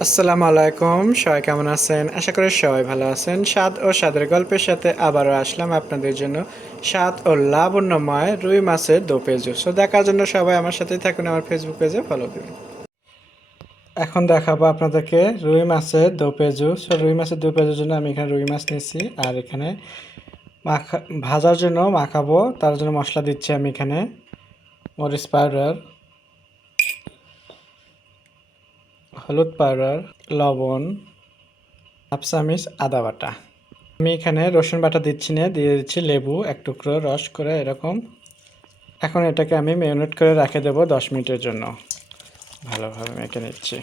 আসসালামু আলাইকুম, সবাই কেমন আছেন? আশা করি সবাই ভালো আছেন। স্বাদ ও স্বাদের গল্পের সাথে আবারও আসলাম আপনাদের জন্য স্বাদ ও লাবণ্যময় রুই মাছের দো পেঁয়াজু। সো দেখার জন্য সবাই আমার সাথেই থাকুন, আমার ফেসবুক পেজে ফলো দিন। এখন দেখাবো আপনাদেরকে রুই মাছের দো পেঁয়াজু। সো রুই মাছের দো পেঁয়াজুর জন্য আমি এখানে রুই মাছ নিচ্ছি, আর এখানে ভাজার জন্য মাখাবো তার জন্য মশলা দিচ্ছি আমি এখানে মরিচ পাউডার, হলুদ পাউডার, লবণ, হাফ চামচ আদা বাটা। আমি এখানে রসুন বাটা দিচ্ছি না, দিয়ে দিচ্ছি লেবু এক টুকরো রস করে এরকম। এখন এটাকে আমি ম্যারিনেট করে রেখে দেবো 10 মিনিটের জন্য। ভালোভাবে মেখে নিচ্ছি।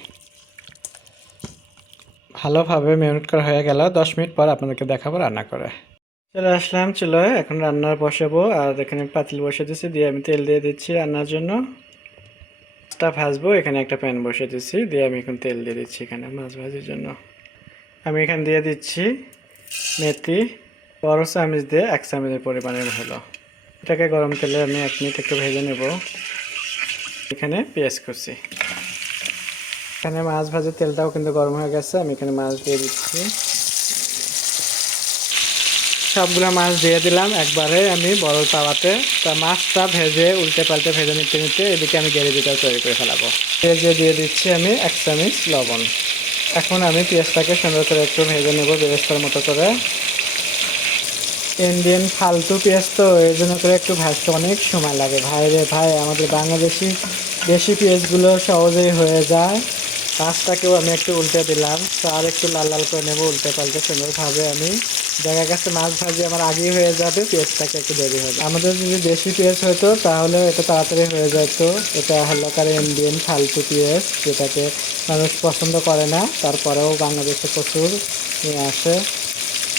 ভালোভাবে ম্যারিনেট করা হয়ে গেল। 10 মিনিট পর আপনাদেরকে দেখাবো রান্না করে। চলে আসলাম চুলোয়, এখন রান্নার বসাবো। আর এখানে পাতিল বসে দিচ্ছি, দিয়ে আমি তেল দিয়ে দিচ্ছি রান্নার জন্য। মাছটা ভাজবো, এখানে একটা প্যান বসে দিচ্ছি, দিয়ে আমি এখন তেল দিয়ে দিচ্ছি এখানে মাছ ভাজির জন্য। আমি এখানে দিয়ে দিচ্ছি মেথি, বড় চামচ দিয়ে 1 চামচের পরিমাণের হলো। এটাকে গরম তেলে আমি 1 মিনিট একটু ভেজে নেব। এখানে পেঁয়াজ কুচি, এখানে মাছ ভাজার তেলটাও কিন্তু গরম হয়ে গেছে। আমি এখানে মাছ দিয়ে দিচ্ছি, সবগুলো মাছ দিয়ে দিলাম একবারে আমি বড় তাওয়াতে। তা মাছটা ভেজে উল্টে পাল্টে ভেজে নিতে নিতে এদিকে আমি গ্রেভিটাও তৈরি করে ফেলাবো। ভেজে দিয়ে দিচ্ছি আমি 1 চামচ লবণ। এখন আমি পেঁয়াজটাকে সুন্দর করে একটু ভেজে নেব বেরেস্তার মতো করে। ইন্ডিয়ান ফালতু পেঁয়াজ তো, এর জন্য করে একটু ভাজতে অনেক সময় লাগে। ভাই রে ভাই, আমাদের বাংলাদেশি দেশি পেঁয়াজগুলো সহজেই হয়ে যায়। মাছটাকেও আমি একটু উল্টে দিলাম, তো আর একটু লাল লাল করে নেবো উল্টে পাল্টে সুন্দরভাবে। আমি দেখা গেছে মাছ ভাজি আমার আগেই হয়ে যাবে, পেঁয়াজটাকে একটু দেরি হবে। আমাদের যদি দেশি পেঁয়াজ হতো তাহলে এটা তাড়াতাড়ি হয়ে যেত। এটা হলো কারে ইন্ডিয়ান ফালতু পেঁয়াজ, যেটাকে মানুষ পছন্দ করে না, তারপরেও বাংলাদেশে প্রচুর নিয়ে আসে।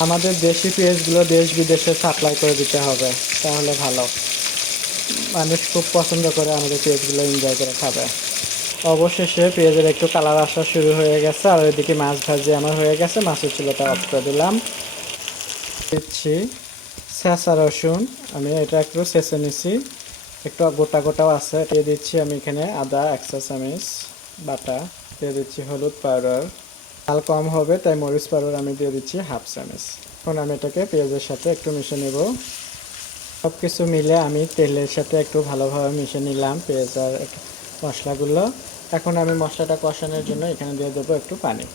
আমাদের দেশি পেঁয়াজগুলো দেশ বিদেশে সাপ্লাই করে দিতে হবে, তাহলে ভালো। মানুষ খুব পছন্দ করে আমাদের পেঁয়াজগুলো, এনজয় করে খাবে। অবশেষে পেঁয়াজের একটু কালার আসা শুরু হয়ে গেছে, আর ওইদিকে মাছ ভাজি আমার হয়ে গেছে। মাছের চুলাটা অফ করে দিলাম। দিচ্ছি ছেঁচা রসুন, আমি এটা একটু ছেঁচে নিছি, একটু গোটা গোটাও আছে। দিয়ে দিচ্ছি আমি এখানে আদা 1 চা চামচ বাটা। দিয়ে দিচ্ছি হলুদ পাউডার, ঝাল কম হবে তাই মরিচ পাউডার আমি দিয়ে দিচ্ছি হাফ চামচ। এখন আমি এটাকে পেঁয়াজের সাথে একটু মিশিয়ে নেব। সব কিছু মিলে আমি তেলের সাথে একটু ভালোভাবে মিশিয়ে নিলাম পেঁয়াজ আর মশলাগুলো। এখন আমি মশলাটা কষানোর জন্য এখানে দিয়ে দেবো একটু পানি।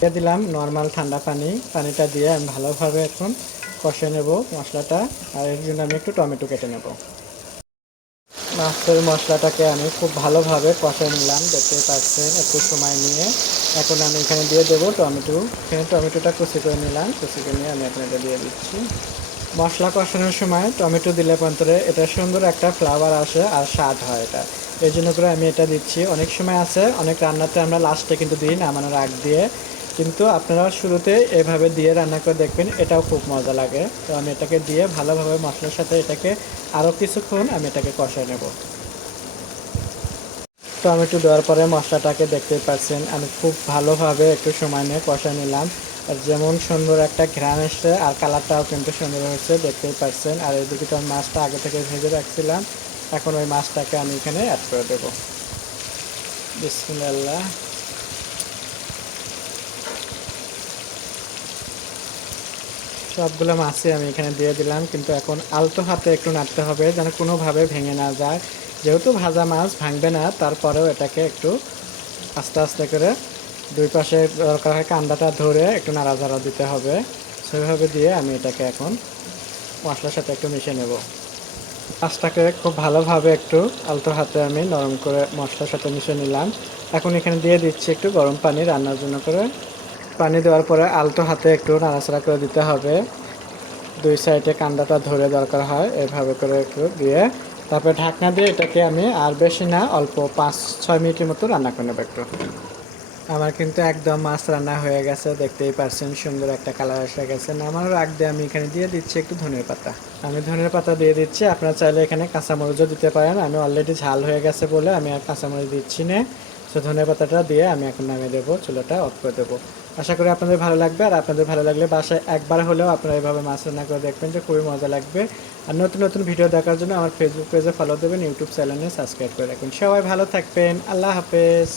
দিয়ে দিলাম নর্মাল ঠান্ডা পানি। পানিটা দিয়ে আমি ভালোভাবে এখন কষিয়ে নেব মশলাটা। আর এর জন্য আমি একটু টমেটো কেটে নেব। মাছের মশলাটাকে আমি খুব ভালোভাবে কষিয়ে নিলাম, দেখতে পাচ্ছেন একটু সময় নিয়ে। এখন আমি এখানে দিয়ে দেবো টমেটো। এখানে টমেটোটা কুচি করে নিলাম, কুচি করে নিয়ে আমি এখন এটা দিয়ে দিচ্ছি। মশলা কষানোর সময় টমেটো দিলে পরে এটা সুন্দর একটা ফ্লেভার আসে আর স্বাদ হয় এটা, এই জন্য করে আমি এটা দিচ্ছি। অনেক সময় আছে অনেক রান্নাতে আমরা লাস্টে কিন্তু দিই নামানোর আগ দিয়ে, কিন্তু আপনারা শুরুতে এভাবে দিয়ে রান্না করে দেখবেন, এটাও খুব মজা লাগে। তো আমি এটাকে দিয়ে ভালোভাবে মশলার সাথে এটাকে আরও কিছুক্ষণ আমি এটাকে কষায় নেব। টমেটো দেওয়ার পরে মশলাটাকে দেখতেই পাচ্ছেন আমি খুব ভালোভাবে একটু সময় নিয়ে কষায় নিলাম। আর যেমন সুন্দর একটা ঘ্রাণ এসছে, আর কালারটাও কিন্তু সুন্দর হয়েছে, দেখতেই পাচ্ছেন। আর এদিকে তো আমি মাছটা আগে থেকে ভেজে রাখছিলাম, এখন ওই মাছটাকে আমি এখানে অ্যাড করে দেবো। বিসমিল্লাহ। সবগুলো মাছই আমি এখানে দিয়ে দিলাম, কিন্তু এখন আলতো হাতে একটু নাড়তে হবে যেন কোনোভাবে ভেঙে না যায়। যেহেতু ভাজা মাছ ভাঙবে না, তারপরেও এটাকে একটু আস্তে আস্তে করে দুই পাশে দরকার হয় কান্দাটা ধরে একটু নাড়াচাড়া দিতে হবে। সেভাবে দিয়ে আমি এটাকে এখন মশলার সাথে একটু মিশিয়ে নেব। মাছটাকে খুব ভালোভাবে একটু আলতো হাতে আমি নরম করে মশলার সাথে মিশিয়ে নিলাম। এখন এখানে দিয়ে দিচ্ছি একটু গরম পানি রান্নার জন্য করে। পানি দেওয়ার পরে আলতো হাতে একটু নাড়াচাড়া করে দিতে হবে। দুই সাইডে কান্দাটা ধরে দরকার হয়, এভাবে করে একটু দিয়ে তারপরে ঢাকনা দিয়ে এটাকে আমি আর বেশি না অল্প 5-6 মিনিটের মতো রান্না করে নেব একটু। আমার কিন্তু একদম মাছ রান্না হয়ে গেছে, দেখতেই পারছেন সুন্দর একটা কালার এসে গেছে। নামানোর আগ দিয়ে আমি এখানে দিয়ে দিচ্ছি একটু ধনের পাতা। আমি ধনের পাতা দিয়ে দিচ্ছি, আপনারা চাইলে এখানে কাঁচামরিচও দিতে পারেন। আমি অলরেডি ঝাল হয়ে গেছে বলে আমি আর কাঁচামরিচ দিচ্ছি না। তো ধনের পাতাটা দিয়ে আমি এখন নামিয়ে দেবো, চুলাটা অফ করে দেবো। আশা করি আপনাদের ভালো লাগবে, আর আপনাদের ভালো লাগলে বাসায় একবার হলেও আপনারা এভাবে মাছ রান্না করে দেখবেন, যে খুবই মজা লাগবে। আর নতুন নতুন ভিডিও দেখার জন্য আমার ফেসবুক পেজে ফলো দেবেন, ইউটিউব চ্যানেলে সাবস্ক্রাইব করে রাখুন। সবাই ভালো থাকবেন, আল্লাহ হাফেজ।